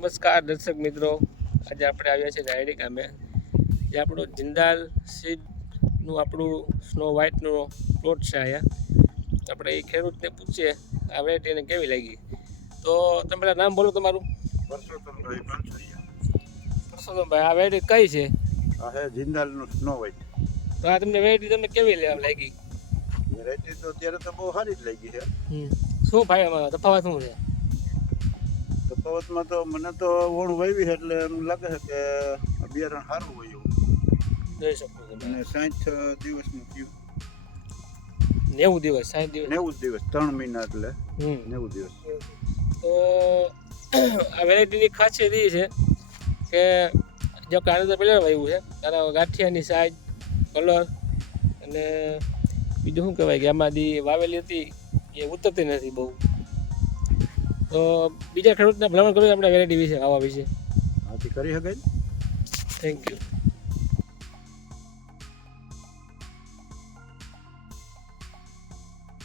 નમસ્કાર દર્શક મિત્રો. આજે આપણે આવ્યા છીએ રાયડી ગામે જે આપણું જિંદાલ સીડનું આપણું સ્નો વ્હાઇટનો પ્લોટ છે અહીંયા. આપણે એ ખેડૂતને પૂછીએ આ વેરાયટી એને કેવી લાગી? તો તમે પેલા નામ બોલો તમારું. પરસોત્તમભાઈ આ વેરાયટી કઈ છે? આ જિંદાલનું સ્નો વ્હાઇટ તો આ તમને વેરાયટી તમને કેવી લાગી? વેરાયટી તો અત્યારે તો બહુ સારી જ લાગી છે. શું ભાઈ એમાં તફાવત શું છે? તફાવતમાં તો મને તો ઓણ વાવી છે એટલે એમ લાગે છે કે અભિયારણ બિયારણ સારું હોય એવું. જઈ શકો અને સાઠ દિવસનું થયું. નેવું દિવસ સાઠ દિવસ. નેવું જ દિવસ ત્રણ મહિના એટલે. નેવું દિવસ. તો આ વેરાયટીની ખાસિયત એ છે કે જો કે તો પહેલાં વાવ્યું છે. તારા ગાંઠિયાની સાઈઝ કલર અને બીજું શું કહેવાય કે આમાંથી વાવેલી હતી એ ઉતરતી નથી બહુ. તો બીજા ખેડૂતને ભલામણ કરવી આપણે વેરાયટી વિશે આવા વિશે. આથી કરી શકાય થેન્ક યુ